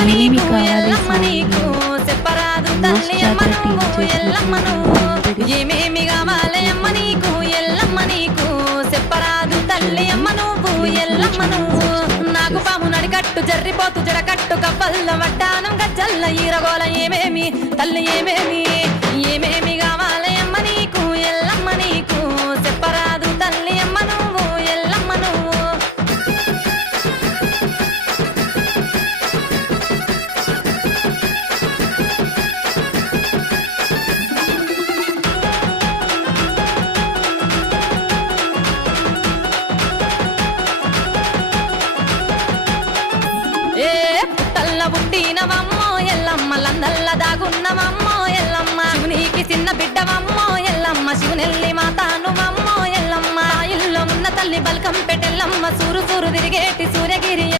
ఎల్లమ్మ నీకు ఎల్లమ్మ నీకు చెప్పరాదు తల్లి అమ్మ నువ్వు ఎల్లమ్మ నువ్వు ఏమేమి కావాలి అమ్మ నీకు ఎల్లమ్మ నీకు చెప్పరాదు తల్లి అమ్మ నువ్వు ఎల్లమ్మ నువ్వు నాకు పాము నడికట్టు జర్రిపోతు జడకట్టు కప్పల్ల వడ్డానం గజ్జల్ల ఈరగోల ఏమేమి తల్లి ఏమేమి ఏమేమి కావాలి అమ్మ నీకు ఎల్లమ్మ నీకు చెప్పరాదు తల్లి అమ్మ నువ్వు ఎల్లమ్మ నువ్వు పుట్టినవమ్మో ఎల్లమ్మ లందల్ల దాగున్నవమ్మో ఎల్లమ్మ శివునికి చిన్న బిడ్డవమ్మో ఎల్లమ్మ శివునెల్లి మాతానువమ్మో ఎల్లమ్మ ఇల్లు ఉన్న తల్లి బల్కం పెట్టెల్లమ్మ సూరు సూరు తిరిగేటి సూర్యకి